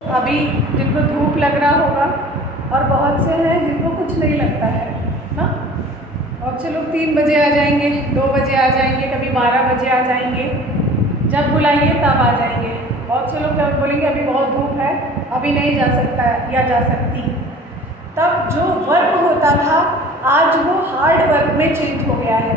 अभी जिनको धूप लग रहा होगा और बहुत से हैं जिनको कुछ नहीं लगता है ना। बहुत से लोग 3 बजे आ जाएंगे, 2 बजे आ जाएंगे, कभी 12 बजे आ जाएंगे, जब बुलाइए तब आ जाएंगे। बहुत से लोग बोलेंगे अभी बहुत धूप है, अभी नहीं जा सकता है या जा सकती। तब जो वर्क होता था आज वो हार्ड वर्क में चेंज हो गया है।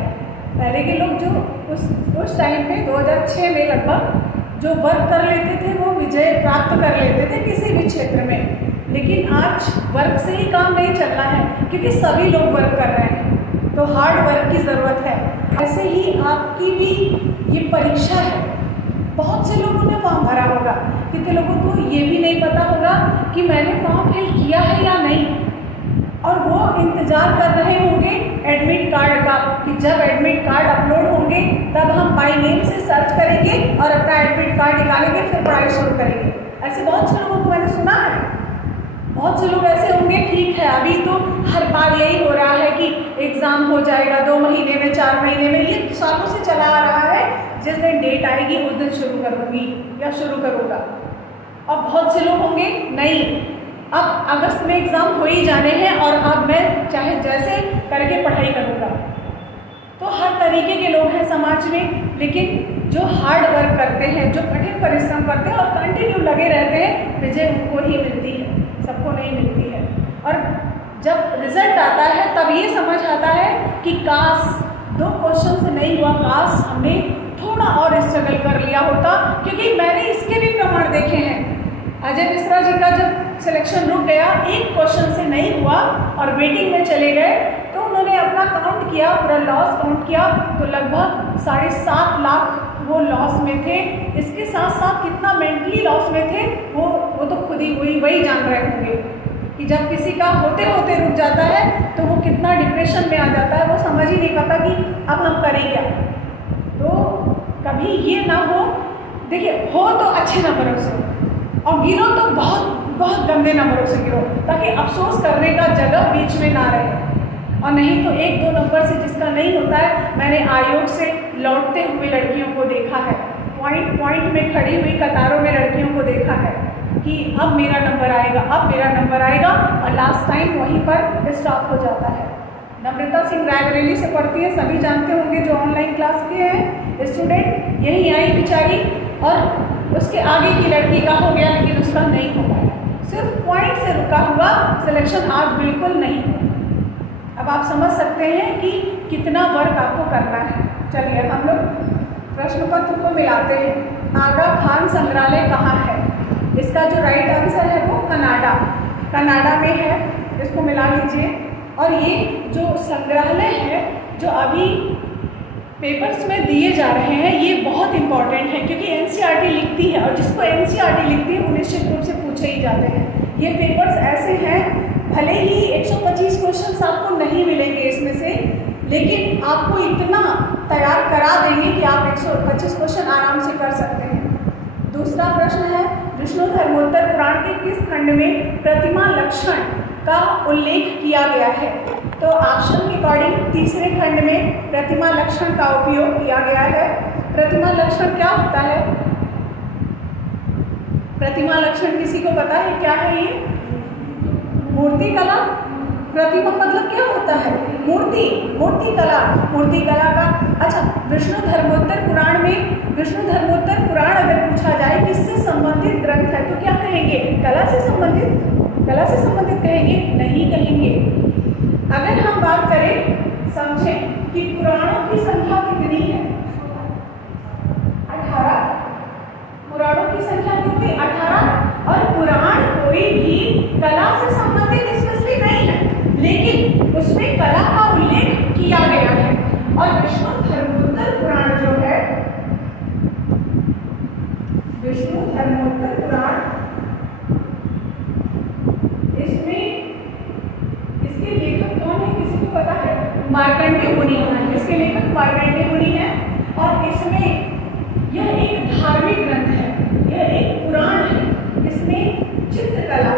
पहले के लोग जो उस टाइम पे 2006 में लगभग जो वर्क कर लेते थे वो विजय प्राप्त कर लेते थे किसी भी क्षेत्र में। लेकिन आज वर्क से ही काम नहीं चल रहा है क्योंकि सभी लोग वर्क कर रहे हैं, तो हार्ड वर्क की ज़रूरत है। ऐसे ही आपकी भी ये परीक्षा है। बहुत से लोगों ने फॉर्म भरा होगा, कितने लोगों को ये भी नहीं पता होगा कि मैंने फॉर्म फिल किया है या नहीं, और वो इंतज़ार कर रहे होंगे एडमिट कार्ड का कि जब एडमिट कार्ड अपलोड होंगे तब हम बाय नेम से सर्च करेंगे और अपना एडमिट कार्ड निकालेंगे, फिर पढ़ाई शुरू करेंगे। ऐसे बहुत से लोगों को मैंने सुना है। बहुत से लोग ऐसे होंगे, ठीक है अभी तो हर बार यही हो रहा है कि एग्ज़ाम हो जाएगा 2 महीने में, 4 महीने में, ये सालों से चला आ रहा है। जिस दिन डेट आएगी उस दिन शुरू करूँगी या शुरू करूँगा। और बहुत से लोग होंगे नहीं, अब अगस्त में एग्ज़ाम हो ही जाने हैं और अब मैं चाहे जैसे करके पढ़ाई करूँगा। तो हर तरीके के लोग हैं समाज में, लेकिन जो हार्ड वर्क करते हैं, जो कठिन परिश्रम करते हैं और कंटिन्यू लगे रहते हैं, विजय उनको ही मिलती है, सबको नहीं मिलती है। और जब रिजल्ट आता है तब ये समझ आता है कि काश 2 क्वेश्चन से नहीं हुआ, काश हमने थोड़ा और स्ट्रगल कर लिया होता। क्योंकि मैंने इसके भी प्रमाण देखे हैं। अजय मिश्रा जी का जब सिलेक्शन रुक गया, 1 क्वेश्चन से नहीं हुआ और वेटिंग में चले गए, तो उन्होंने अपना काउंट किया, पूरा लॉस काउंट किया, तो लगभग 7.5 लाख वो लॉस में थे। इसके साथ साथ कितना मेंटली लॉस में थे वो तो खुद ही वही जान रहे होंगे कि जब किसी का होते होते रुक जाता है तो वो कितना डिप्रेशन में आ जाता है, वो समझ ही नहीं पाता कि अब हम करें क्या। तो कभी ये ना हो, देखिए हो तो अच्छे नंबरों से और गिरो तो बहुत बहुत गंदे नंबरों से गिरो, ताकि अफसोस करने का जगह बीच में ना रहे। और नहीं तो 1-2 नंबर से जिसका नहीं होता है, मैंने आयोग से लौटते हुए लड़कियों को देखा है, पॉइंट में खड़ी हुई कतारों में लड़कियों को देखा है कि अब मेरा नंबर आएगा, अब मेरा नंबर आएगा, और लास्ट टाइम वहीं पर स्टॉप हो जाता है। नम्रता सिंह रायबरेली से पढ़ती है, सभी जानते होंगे जो ऑनलाइन क्लास किए हैं स्टूडेंट। यही आई बेचारी और उसके आगे की लड़की का हो गया, लेकिन उसका नहीं हो पाया, सिर्फ पॉइंट से रुका हुआ, सिलेक्शन आज बिल्कुल नहीं हुआ। अब आप समझ सकते हैं कि कितना वर्क आपको करना है। चलिए हम लोग प्रश्न पत्र को मिलाते हैं। आगा खान संग्रहालय कहाँ है? इसका जो राइट आंसर है वो कनाडा में है, इसको मिला लीजिए। और ये जो संग्रहालय है जो अभी पेपर्स में दिए जा रहे हैं, ये बहुत इंपॉर्टेंट है क्योंकि एनसीईआरटी लिखती है, और जिसको एनसीईआरटी लिखती है वो निश्चित रूप से पूछे ही जाते हैं। ये पेपर्स ऐसे हैं, भले ही 125 क्वेश्चन आपको नहीं मिलेंगे इसमें से, लेकिन आपको इतना तैयार करा देंगे कि आप 125 क्वेश्चन आराम से कर सकते हैं। दूसरा प्रश्न है, विष्णु धर्मोत्तर पुराण के किस खंड में प्रतिमा लक्षण का उल्लेख किया गया है? तो ऑप्शन के अकॉर्डिंग तीसरे खंड में प्रतिमा लक्षण का उपयोग किया गया है। प्रतिमा लक्षण क्या होता है? प्रतिमा लक्षण किसी को पता है क्या है? ये मूर्ति कला। प्रतिमा मतलब क्या होता है? मूर्ति कला का। अच्छा, विष्णु धर्मोत्तर पुराण अगर पूछा जाए किससे संबंधित ग्रंथ है तो क्या कहेंगे? कला से संबंधित कहेंगे? नहीं कहेंगे। अगर हम बात करें, समझें कि पुराणों की संख्या कितनी है? 18। पुराणों की संख्या कितनी? 18। और पुराण कोई भी कला से संबंधित स्पेशली नहीं है, लेकिन उसमें कला का उल्लेख किया गया है। और विष्णु धर्मोत्तर पुराण जो है, विष्णु धर्मोत्तर पुराण, इसमें इसके लेखक कौन है किसी को पता है? मार्कंडेय मुनि है। इसके लेखक मार्कंडेय मुनि है। और इसमें यह एक धार्मिक ग्रंथ है, यह एक पुराण है। इसमें चित्रकला,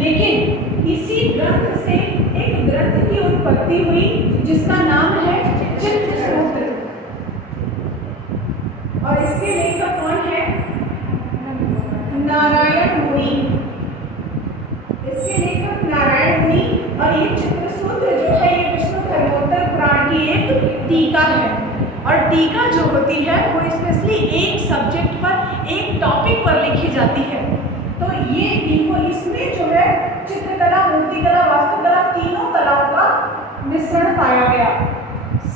लेकिन इसी ग्रंथ से एक ग्रंथ की उत्पत्ति हुई जिसका नाम है चित्रसूत्र। और इसके लेखक कौन है? नारायण मुनि। इसके लेखक नारायण मुनि। और ये चित्रसूत्र जो है ये विष्णु धर्मोत्तर पुराण की एक टीका है। और टीका जो होती है वो स्पेशली एक सब्जेक्ट पर, एक टॉपिक पर लिखी जाती है। तो ये इसमें जो है चित्रकला, मूर्तिकला, वास्तुकला तीनों कलाओं का मिश्रण पाया गया,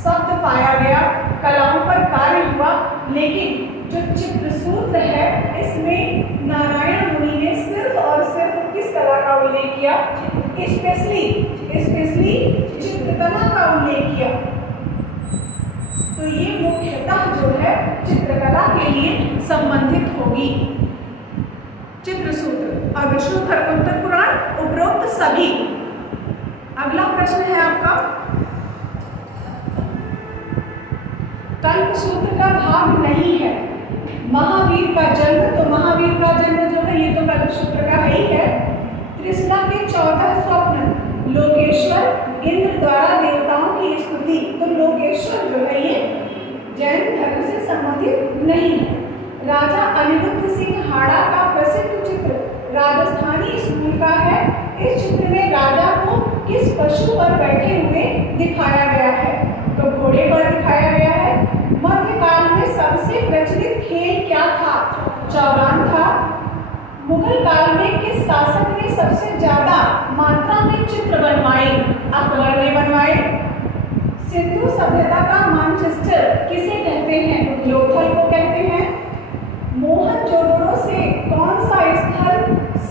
शब्द पाया गया, कलाओं पर कार्य हुआ। लेकिन जो चित्रसूत्र है इसमें नारायण मुनि ने सिर्फ और सिर्फ किस कला का उल्लेख किया? स्पेशली चित्रकला का उल्लेख किया। तो ये मुख्यतः जो है चित्रकला के लिए संबंधित होगी चित्रसूत्र और विष्णु धर्मोत्तर पुराण उपरोक्त सभी। अगला प्रश्न है आपका, कल्पसूत्र का भाग नहीं है महावीर का जन्म। तो महावीर का जन्म जो है ये तो कल्पसूत्र का ही है। त्रिशला के 14 स्वप्न, लोकेश्वर इंद्र द्वारा देवताओं की स्तुति। तो लोकेश्वर जो है ये जैन धर्म से संबंधित नहीं है। राजा अनिरुद्ध सिंह हाड़ा का प्रसिद्ध चित्र राजस्थानी स्कूल का है। इस चित्र में राजा को किस पशु पर बैठे हुए दिखाया गया है? तो घोड़े पर दिखाया गया है। मध्यकाल में सबसे प्रचलित खेल क्या था? चौगान था। मुगल काल में किस शासक ने सबसे ज्यादा मात्रा में चित्र बनवाए? अकबर ने बनवाए। सिंधु सभ्यता का मानचेस्टर किसे कहते हैं? लोथल को कहते हैं। मोहनजोदड़ो से कौन सा स्थल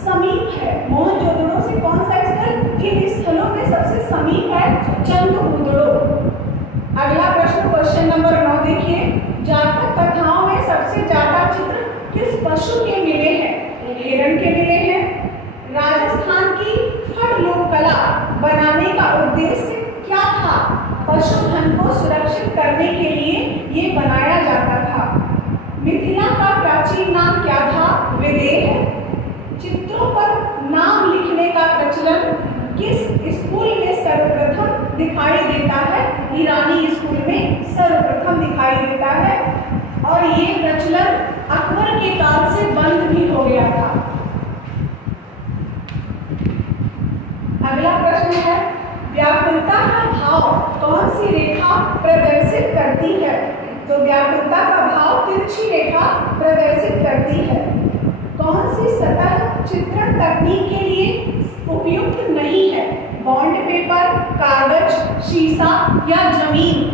समीप है? मोहनजोदड़ो से कौन सा स्थल किन स्थलों में सबसे समीप है? चंद्रभूदड़ो। अगला प्रश्न, क्वेश्चन नंबर 9 देखिए। जातक कथाओं में सबसे ज्यादा चित्र किस पशु के मिले हैं? हिरण के मिले हैं। राजस्थान की फड़ लोक कला बनाने का उद्देश्य क्या था? पशुधन को सुरक्षित करने के लिए ये बनाया जाता था। मिथिला का प्राचीन नाम क्या था? विदेह। चित्रों पर नाम लिखने का प्रचलन किस स्कूल में सर्वप्रथम दिखाई देता है? ईरानी स्कूल में सर्वप्रथम दिखाई देता है। और ये प्रचलन अकबर के काल से बंद भी हो गया था। अगला प्रश्न है, व्याकुलता का भाव कौन सी रेखा प्रदर्शित करती है? तो व्याकुलता का भाव तिरछी रेखा प्रदर्शित करती है। कौन सी सतह चित्रण तकनीक के लिए उपयुक्त नहीं है? बॉन्ड पेपर, कागज, शीशा या जमीन?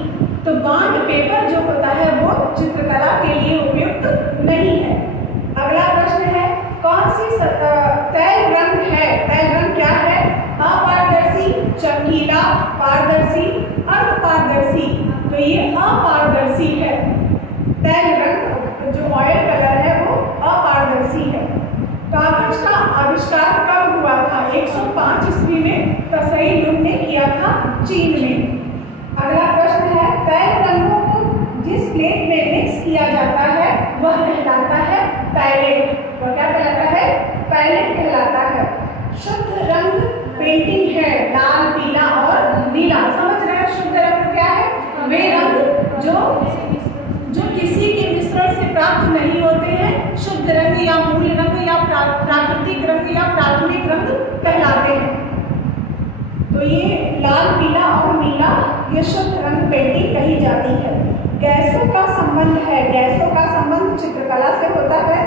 तो बॉन्ड पेपर जो होता है वो चित्रकला के लिए उपयुक्त नहीं है। अगला प्रश्न है, कौन सी तैल रंग है? तैल रंग क्या है? अपारदर्शी, चमकीला, पारदर्शी, अर्धपारदर्शी। तो ये अपारदर्शी है। तैल रंग जो ऑयल कलर है वो अपारदर्शी है। कागज का आविष्कार कब हुआ था? 105 ईस्वी में तसई लुंग ने किया था चीन में। अगला प्रश्न है, तैल रंगों को जिस प्लेट में मिक्स किया जाता है वह कहलाता है पैलेट। वह क्या कहलाता है? पैलेट कहलाता है। शुद्ध रंग पेंटिंग है लाल, पीला और नीला। समझ रहे हैं शुद्ध रंग क्या है? वे रंग जो किसी के मिश्रण से प्राप्त नहीं होते हैं, शुद्ध रंग या मूल रंग या प्राकृतिक रंग या प्राथमिक रंग कहलाते हैं। तो ये लाल, पीला और नीला ये शुद्ध रंग पेंटिंग कही जाती है। गैसों का संबंध है। गैसों का संबंध चित्रकला से होता है।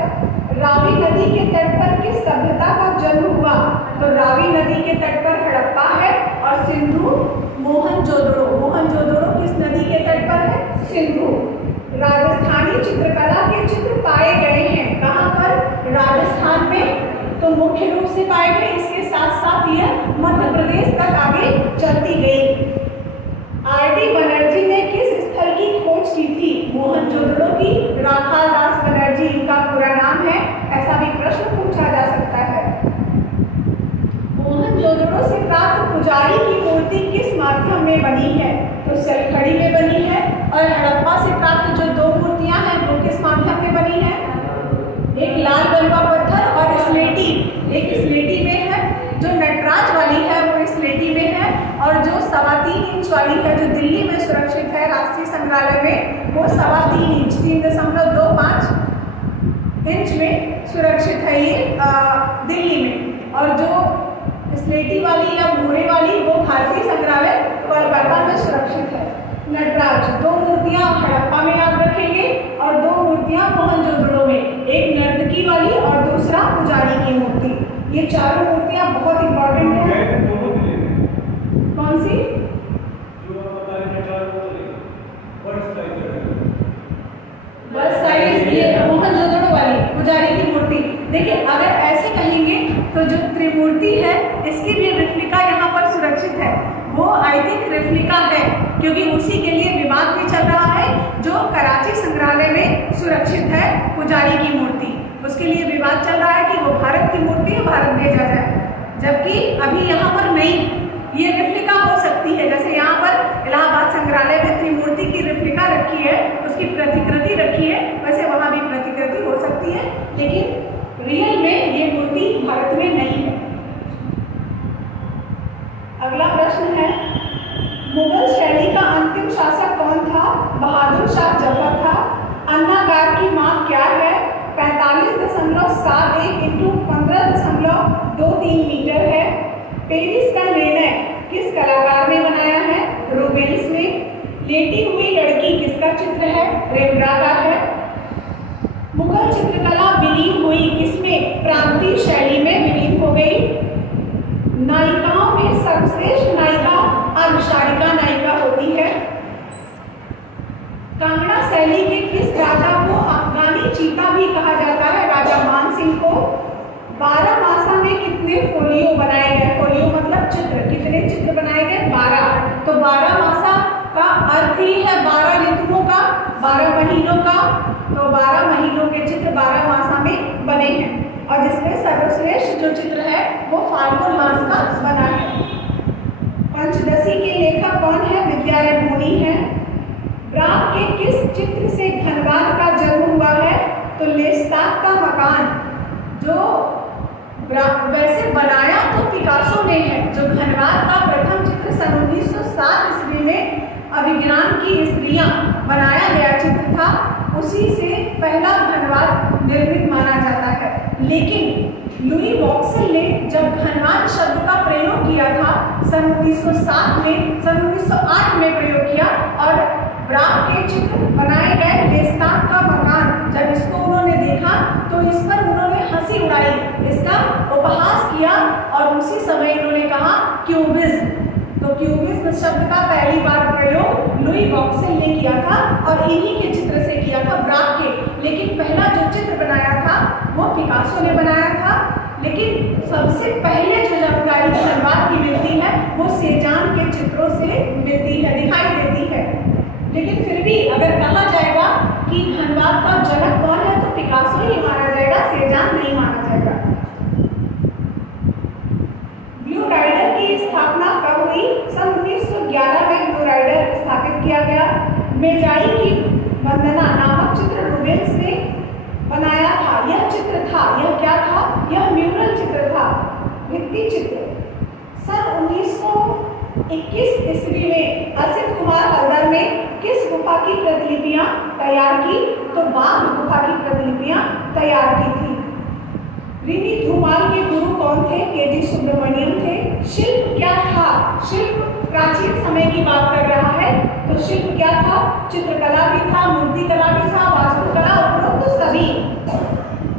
रावी नदी के तट पर किस सभ्यता का जन्म हुआ? तो रावी नदी के तट पर हड़प्पा है और सिंधु मोहनजोदड़ो। मोहनजोदड़ो किस नदी के तट पर है? सिंधु। राजस्थानी चित्रकला के चित्र पाए गए हैं कहाँ पर? राजस्थान में। तो मुख्य रूप से पाए गए, इसके साथ साथ यह मध्य प्रदेश तक आगे चलती गई। आर.डी. बनर्जी ने किस स्थल की खोज की थी? मोहनजोदड़ो की। राखाल दास बनर्जी इनका पूरा नाम है। ऐसा भी प्रश्न पूछा जा सकता है। मोहनजोदड़ो से प्राप्त पुजारी की मूर्ति किस माध्यम में बनी है? तो सलखड़ी में बनी है। और हड़प्पा से प्राप्त जो दो मूर्तियां हैं वो किस माध्यम में बनी है? एक लाल बलुआ पत्थर और स्लेटी। एक स्लेटी में है जो इंच वाली है जो दिल्ली में सुरक्षित है राष्ट्रीय संग्रहालय में, वो 3.25 इंच 3.25 इंच में सुरक्षित है ये दिल्ली में। और जो स्लेटी वाली या भूरे वाली वो भारतीय संग्रहालय कोलकाता में सुरक्षित है। नटराज 2 मूर्तियां हड़प्पा में आप रखेंगे और 2 मूर्तियां मोहनजोदड़ो में, एक नर्तकी वाली और दूसरा पुजारी की मूर्ति। ये चारों मूर्तियां बहुत इंपॉर्टेंट हैं। कौन सी? बस साइज ये मोहनजोदड़ो वाली पुजारी की मूर्ति। देखिए अगर ऐसे कहेंगे तो जो त्रिमूर्ति है इसकी भी रेप्लिका यहाँ पर सुरक्षित है। वो आई थिंक रेप्लिका है क्योंकि उसी के लिए विवाद भी चल रहा है जो कराची संग्रहालय में सुरक्षित है पुजारी की मूर्ति, उसके लिए विवाद चल रहा है कि वो भारत की मूर्ति है, भारत भेजा जाए, जबकि अभी यहाँ पर नहीं, ये रेप्लिका हो सकती है। जैसे यहाँ पर इलाहाबाद संग्रहालय में त्रिमूर्ति की रेप्लिका रखी है, उसकी प्रतिकृति रखी है, वैसे वहां भी प्रतिकृति हो सकती है, लेकिन रियल में ये मूर्ति भारत में नहीं है। अगला प्रश्न है, मुगल शैली का अंतिम शासक कौन था? बहादुर शाह जफर था। अन्नागार की माप क्या है? 45.71 इंटू 15.23 मीटर है। पेरिस का निर्णय किस कलाकार ने बनाया है? रूबेन्स ने। लेटी हुई लड़की किसका चित्र है? रेम्ब्रांड का है। मुगल चित्रकला विलीन हुई किसमें? प्रांतीय शैली में विलीन हो गई। नायिकाओं में सर्वश्रेष्ठ नायिका अंशारिका नायिका होती है। कांगड़ा शैली के किस राजा को अफगानी चीता भी कहा जाता है? राजा मान सिंह को। 12 मासा में कितने फोलियो बनाए गए? फोलियो मतलब चित्र, कितने चित्र बनाए गए? 12। तो 12 मासा का अर्थ ही है 12 ऋतुओं का, 12 महीनों का, तो 12 महीनों के चित्र 12 मासा में बने हैं। और जिसमें सर्वश्रेष्ठ जो चित्र है वो फाल्गुन मास का बना है। पंचदशी के लेखक कौन है? विद्यारण्य मुनि है। ब्राग के किस चित्र से घनवाद का जन्म हुआ है? तो लेस्ताक का मकान, जो वैसे बनाया तो पिकासो ने है, जो घनवाद का प्रथम चित्र सन 1907 ईस्वी में अभिज्ञान की स्त्रियां बनाया गया चित्र था, उसी से पहला घनवाद निर्मित माना जाता है। लेकिन लुई वॉक्सेल ने जब घनवाद शब्द का प्रयोग किया था सन 1908 में प्रयोग किया और ब्राग के चित्र बनाए गए लेस्ताक का मकान, जब इसको उन्होंने देखा तो इस पर उन्होंने हंसी उड़ाई, इसका उपहास किया और उसी समय उन्होंने कहा क्यूबिज्म। तो क्यूबिज्म शब्द का पहली बार प्रयोग लुई वॉक्सेल ने किया था और इन्हीं के चित्र से किया था, ब्राग के। लेकिन पहला जो चित्र बनाया था वो पिकासो ने बनाया था। लेकिन सबसे पहले जो जानकारी घनवाद की मिलती है वो सेजान के चित्रों से मिलती है, दिखाई देती है। लेकिन फिर भी अगर कहा जाएगा कि घनवाद का जनक कौन है तो पिकासो ही माना जाएगा, सेजान नहीं माना जाएगा। ब्लू राइडर की स्थापना कब हुई? सन 1911 में ब्लू राइडर स्थापित किया गया। मेजाई की वंदना नामक चित्र रूबेन्स ने बनाया था। यह चित्र था, यह क्या था? यह म्यूरल चित्र था, भित्ति चित्र। सन 1921 ईस्वी में असित कुमार हल्दर ने किस गुफा की प्रतिलिपियां तैयार की? तो बाघ गुफा की प्रतिलिपियां तैयार की थी। ऋषि धूमाल के गुरु कौन थे? के.जी. सुब्रमण्यम थे। शिल्प क्या था? शिल्प प्राचीन समय की बात कर रहा है, तो शिल्प क्या था? चित्रकला भी था, मूर्तिकला भी था, वास्तुकला, उपरोक्त सभी।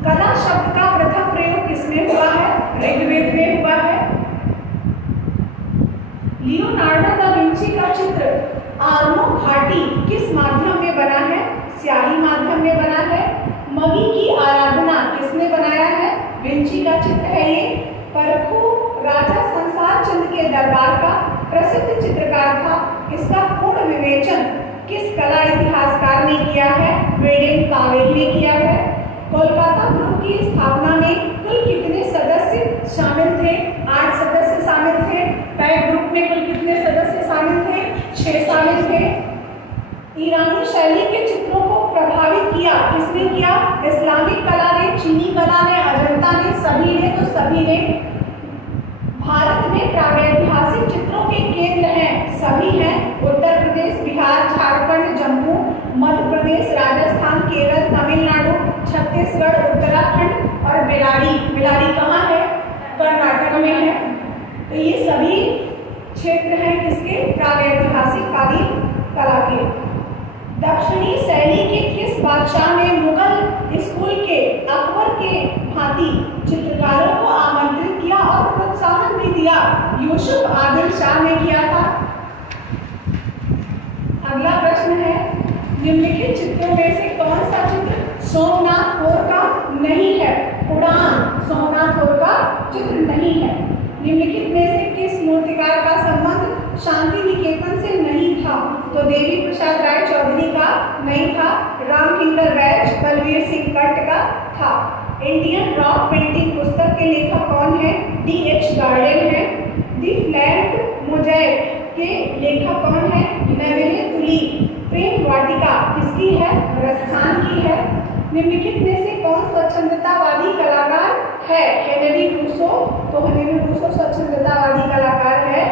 कला शब्द का प्रथम प्रयोग किसमें हुआ है? ऋग्वेद में हुआ है। लियोनार्डो दा विंची का चित्र आर्नो घाटी किस माध्यम में बना है? स्याही माध्यम में बना है। मगी की आराधना किसने बनाया है? विंची का चित्र है ये। परखू राजा संसार चंद के दरबार का प्रसिद्ध चित्रकार था। इसका पूर्ण विवेचन किस कला इतिहासकार ने किया है? वेडेन पावेल ने किया है। कोलकाता ग्रुप की स्थापना में कुल कितने सदस्य शामिल थे? 8 सदस्य शामिल थे। पैक ग्रुप में कुल कितने सदस्य शामिल थे? 6 शामिल थे। ईरानी शैली के चित्रों को प्रभावित किया किसने किया? इस्लामिक कला ने, चीनी कला ने, अजंता ने, सभी ने। तो सभी ने। भारत में प्रागैतिहासिक चित्रों के केंद्र हैं, सभी हैं। प्रदेश, राजस्थान, केरल, तमिलनाडु, छत्तीसगढ़, उत्तराखंड और बेलारी। बेलारी कहाँ है? कर्नाटक में है। तो ये सभी क्षेत्र हैं किसके? प्रागैतिहासिक कालीन कला के। दक्षिणी शैली के किस बादशाह ने मुगल स्कूल के अकबर के भांति चित्रकारों को आमंत्रित किया और प्रोत्साहन भी दिया? यूसुफ आदिल शाह ने किया था। अगला प्रश्न है, निम्नलिखित चित्रों में से कौन सा चित्र सोमनाथ होर का नहीं है? उड़ान सोमनाथ होर का चित्र नहीं है। निम्नलिखित में से किस मूर्तिकार का संबंध शांति निकेतन से नहीं था? तो देवी प्रसाद राय चौधरी का नहीं था, रामकिंकर बैच, बलवीर सिंह कट्ट का था। इंडियन रॉक पेंटिंग पुस्तक के लेखक कौन है? D.H. गार्डन है। दी फ्लैट मोज़ेक के लेखक कौन है? नेविले तुली। प्रेम वाटिका किसकी है? राजस्थान की है। निम्नलिखित में से कौन स्वच्छंदतावादी कलाकार है? Henri Rousseau. तो हेनरी रूसो स्वच्छंदतावादी कलाकार है।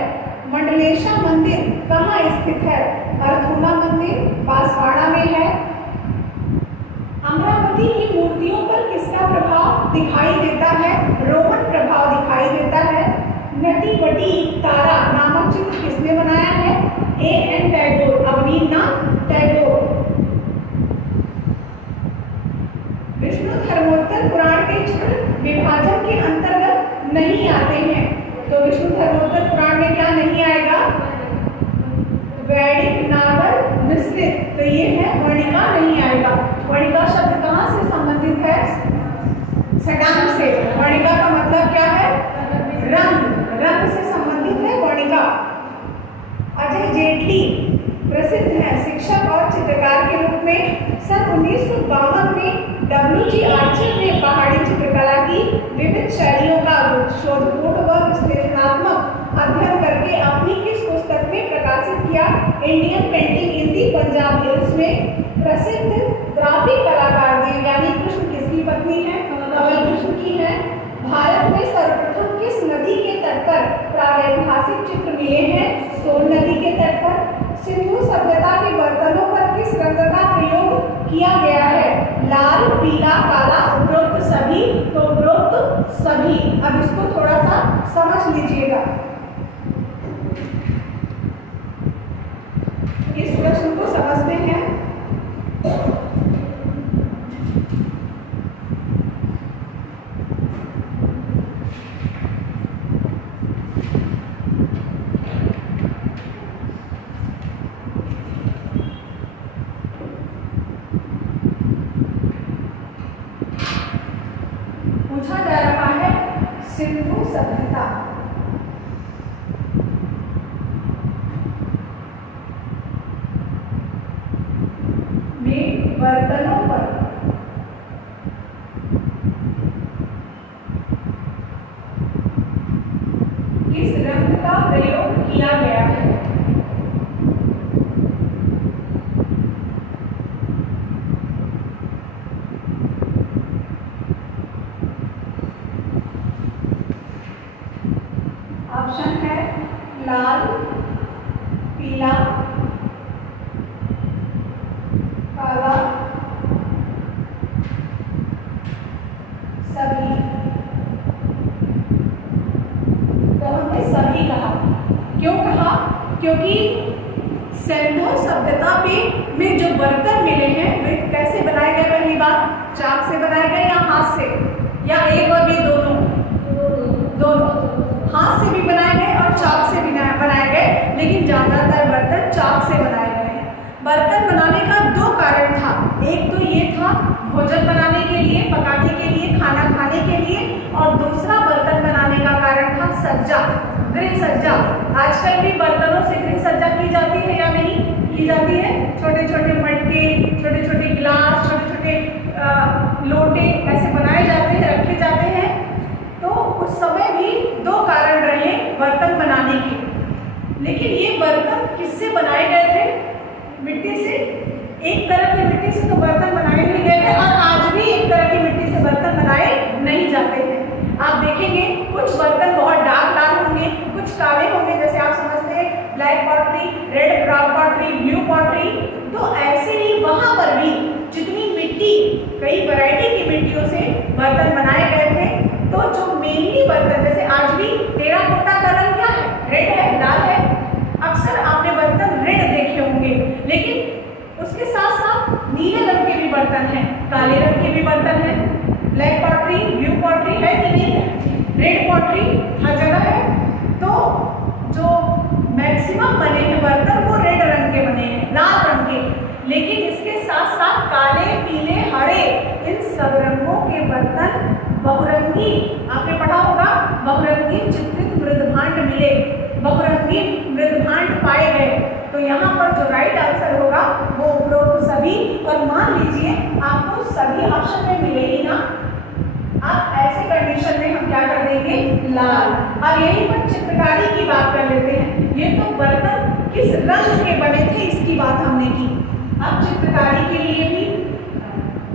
मंडलेशा मंदिर कहाँ स्थित है? अर्थूना मंदिर बांसवाड़ा में है। अमरावती की मूर्तियों पर किसका प्रभाव दिखाई देता है? रोमन प्रभाव दिखाई देता है। नटी बटी तारा नामक चित्र किसने बनाया है? A.N. टैगोर, अवनींद्रनाथ टैगोर। विष्णु धर्मोत्तर पुराण के चित्र विभाजन के अंतर्गत नहीं आते हैं। तो विष्णु धर्मोत्तर पुराण में क्या नहीं आएगा? वैदिक, नागर, मिश्रित। तो ये है वर्णिका नहीं आएगा। वर्णिका शब्द कहाँ से संबंधित है? षडांग से। वर्णिका का मतलब क्या है? रंग, रंग से संबंधित है वर्णिका। अजय जेटली प्रसिद्ध है शिक्षक और चित्रकार के रूप में। सन 1952 में W.G. आर्चर ने पहाड़ी चित्रकला की विविध शैलियों का शोधपूर्ण व विश्लेषणात्मक अध्ययन करके अपनी किस पुस्तक में प्रकाशित किया? Indian painting in the Punjab hills में। प्रसिद्ध ग्राफिक कलाकार देवयानी कृष्ण किसकी पत्नी है? कमल कृष्ण की है। भारत में सर्वप्रथम किस नदी के तट पर प्रागैतिहासिक चित्र मिले हैं? सोन नदी के तट पर। सिंधु सभ्यता के बर्तनों पर किस रंग का प्रयोग किया गया है? लाल, पीला, काला, उपरोक्त सभी। तो उपरोक्त सभी। अब इसको थोड़ा सा समझ लीजिएगा। इस प्रश्न को समझते हैं। पूछा जा रहा है सिंधु सभ्यता में बर्तनों पर किस रंग का प्रयोग किया गया है? ऑप्शन है लाल, पीला, काला, सभी। तो हमने सभी कहा। क्यों कहा? क्योंकि सिंधु सभ्यता में जो बर्तन मिले हैं वे कैसे बनाए गए? पहली बात, चाक से बनाए गए या हाथ से, या एक और भी? दोनों। हाथ से भी बनाए गए और चाक से भी बनाए गए, लेकिन ज्यादातर बर्तन चाक से बनाए गए हैं। बर्तन बनाने का दो कारण था। एक तो ये था भोजन बनाने के लिए, पकाने के लिए, खाना खाने के लिए, और दूसरा बर्तन बनाने का कारण था सज्जा, गृह सज्जा। आजकल भी बर्तनों से गृह सज्जा की जाती है या नहीं की जाती है? छोटे छोटे मटके, छोटे छोटे गिलास, छोटे छोटे लोटे ऐसे बनाए जाते हैं, रखे जाते हैं। तो उस समय भी दो कारण रहे बर्तन बनाने के। लेकिन ये बर्तन किससे बनाए गए थे? मिट्टी से। एक तरह की मिट्टी से तो बर्तन बनाए नहीं गए थे, और आज भी एक तरह की मिट्टी से बर्तन बनाए नहीं जाते हैं। आप देखेंगे कुछ बर्तन बहुत डार्क लाल होंगे, कुछ काले होंगे, जैसे आप समझते हैं black pottery, red brown pottery, blue pottery. तो ऐसे ही वहां पर भी कई वैरायटी की मिट्टियों से बर्तन बनाए गए थे। तो जो मेनली बर्तन, जैसे आज भी टेराकोटा का रंग क्या है, रेड है, लाल है। अक्सर आपने बर्तन रेड देखे होंगे, लेकिन उसके साथ साथ नीले रंग के भी बर्तन हैं, काले रंग के भी बर्तन हैं। ब्लैक पॉटरी, ब्लू पॉटरी है कि नहीं है, रेड पॉटरी हर जगह है। तो जो मैक्सिमम बने हैं बर्तन वो रेड रंग के बने हैं, लाल रंग के। लेकिन इसके साथ साथ काले, पीले, हरे, इन सब रंगों के बर्तन बहुरंगी, आपने पढ़ा होगा, बहुरंगी चित्रित मृदभांड मिले, बहुरंगी मृदभांड पाए गए। तो यहाँ पर जो राइट आंसर होगा वो उपरोक्त सभी। और मान लीजिए आपको सभी ऑप्शन में मिलेगी ना, आप ऐसे कंडीशन में हम क्या कर देंगे, लाल। अब यहीं पर चित्रकारी की बात कर लेते हैं। ये तो बर्तन किस रंग के बने थे इसकी बात हमने की। अब चित्रकारी के लिए भी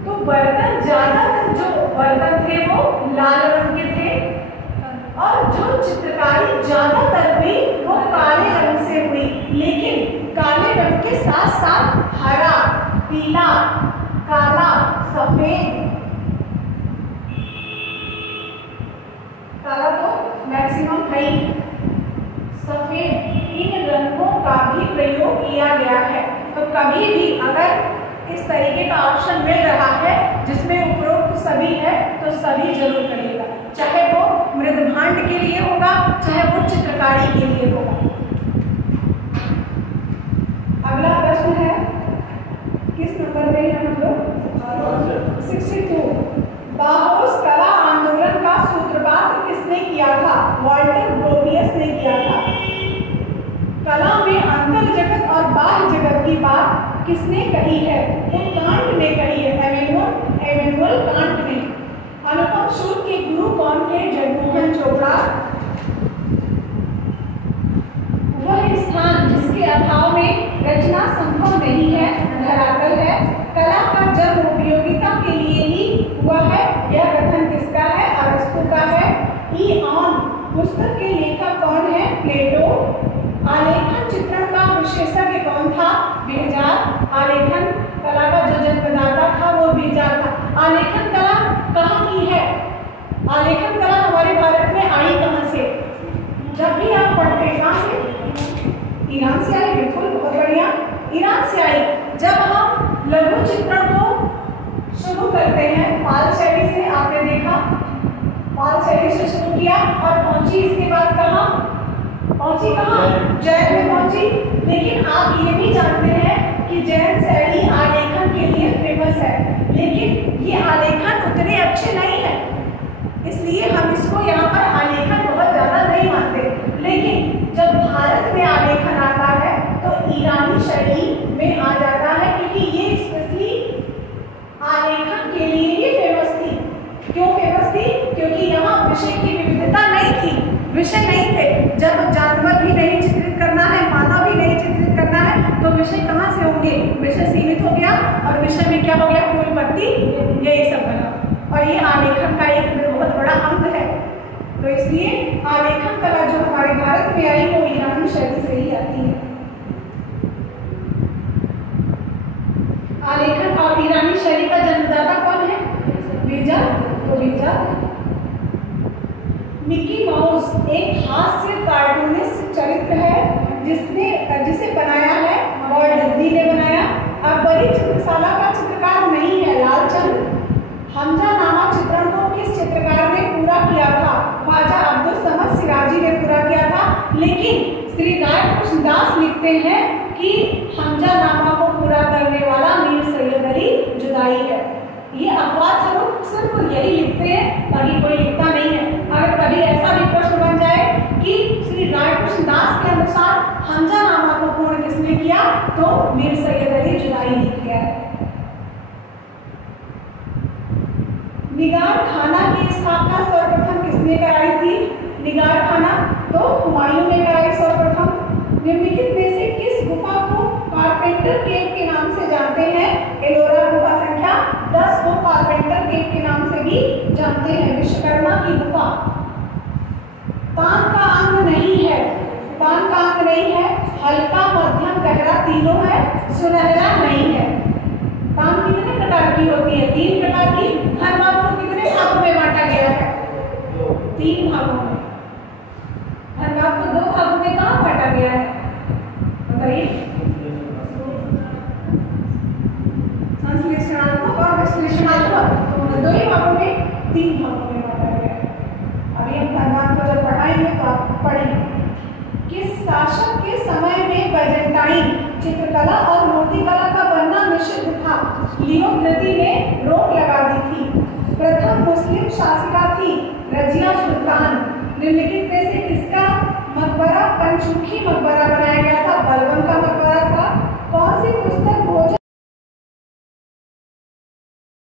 तो बर्तन, ज्यादातर जो बर्तन थे वो लाल रंग के थे, और जो चित्रकारी ज्यादातर हुई वो काले रंग से हुई। लेकिन काले रंग के साथ साथ हरा, पीला, काला, सफेद, काला तो मैक्सिमम है, सफेद, इन रंगों का भी प्रयोग किया गया है। तो कभी भी अगर इस तरीके का ऑप्शन मिल रहा है जिसमें उपरोक्त सभी है तो सभी जरूर करिएगा, चाहे वो मृदभांड के लिए होगा, चाहे वो चित्रकारी के लिए होगा। अगला प्रश्न है, किस नंबर में है हम लोग, 62। बाहोस कला आंदोलन का सूत्रपात किसने किया था, वॉल्टर ग्रोपियस ने किया था। कला में अंतर जगत और बाह्य जगत की बात किसने कही है, तो कांट ने कही है, एमेनुअल कांट ने। अनुपम शोध के गुरु कौन थे, जगमोहन चोपड़ा। वह स्थान जिसके अभाव में रचना संभव नहीं है, धरातल है। कला का जन्म उपयोगिता के लिए ही हुआ है, यह कथन किसका है, अरस्तु का है। ई ऑन पुस्तक के लेखक कौन है, प्लेटो। आलेखन चित्रण का विशेषज्ञ कौन था, बेहजार। आलेखन कला का जो जन्मदाता था वो बेहजार था। आलेखन कला कहाँ की है, आलेखन कला हमारे भारत में आई कहाँ से, जब भी आप पढ़ते कहाँ से, ईरान से आई, बिल्कुल, बहुत बढ़िया, ईरान से आई। जब हम लघु चित्रण को शुरू करते हैं पाल शैली से, आपने देखा पाल शैली से शुरू किया और पहुंची इसके बाद कहाँ पहुंची, कहाँ, जैन में पहुंची। लेकिन आप ये भी जानते हैं कि जैन शैली आलेखन के लिए फेमस है, लेकिन ये आलेखन उतने अच्छे नहीं है, इसलिए हम इसको यहाँ पर आलेखन बहुत ज्यादा नहीं मानते। लेकिन जब भारत में आलेखन आता है तो ईरानी शैली में आ जाता है, क्योंकि ये स्पेशली आलेखन के लिए ही फेमस थी। क्यों फेमस थी, क्योंकि यहाँ विषय की विविधता नहीं थी, विषय नहीं थे। जब जानवर भी नहीं चित्रित करना है, मानव भी नहीं चित्रित करना है, तो विषय कहाँ से होंगे, विषय सीमित हो गया, और विषय में क्या हो गया, फूल पत्ती, यही सब बना। और ये आलेखन का एक बहुत बड़ा अंग है। तो इसलिए आलेखन कला जो हमारे भारत में आई वो ईरानी शैली से ही आती है। आलेखन और ईरानी शैली का जन्मदाता कौन है, बेहजार। तो बेहजार। मिकी माउस एक हास्य कार्टूनिस्ट चरित्र है जिसे बनाया है वॉल्ट डिज्नी ने बनाया। अकबरी चित्रशाला का चित्रकार नहीं है, लालचंद। हमजा नामा चित्रण को किस चित्रकार ने पूरा किया था, ख्वाजा अब्दुल समद सिराजी ने पूरा किया था। लेकिन श्री राय कृष्णदास लिखते हैं कि हमजा नामा को पूरा करने वाला मीर सैयद अली जुदाई है। ये अखबार स्वरूप सिर्फ यही लिखते हैं, बाकी कोई लिखता नहीं है। अगर कभी ऐसा भी प्रश्न बन जाए कि श्री राय कृष्णदास के अनुसार हमजा नामा को पूर्ण किसने किया, तो मीर सैयद अली जुदाई ने किया है। निगार खाना की स्थापना सर्वप्रथम किसने कराई थी, निगार खाना तो हुमायूं ने कराई सर्वप्रथम। निम्नलिखित में से किस गुफा को कारपेंटर केव के नाम से जानते हैं, एलोरा गुफा संख्या 10 को कारपेंटर केव के नाम से भी जानते हैं। विश्वकर्मा की गुफा। तान का अंग नहीं है, तान का अंग नहीं है, हल्का, मध्यम, गहरा तीनों है, सुनहरा नहीं है। तान कितने प्रकार की होती है, 3 प्रकार की। धनवाद को कितने भागों में बांटा गया है? 3 भागों में। धनवाद को 2 भागों में कहाँ बांटा गया है बताइए? संश्लेषणात्मक और विश्लेषणात्मक, तो 2 ही भागों में, 3 भागों में बांटा गया है। अभी हम धनवाद को जब पढ़ाएंगे तो आप पढ़ेंगे। किस शासक के समय में बैजेंटाइन चित्रकला और मूर्तिकला का बनना निषिद्ध था? लियो कृति ने रोक लगा दी थी। प्रथम मुस्लिम शासिका थी रजिया सुल्तान। निम्नलिखित में से किसका मकबरा पंचमुखी मकबरा बनाया गया था? बलबन का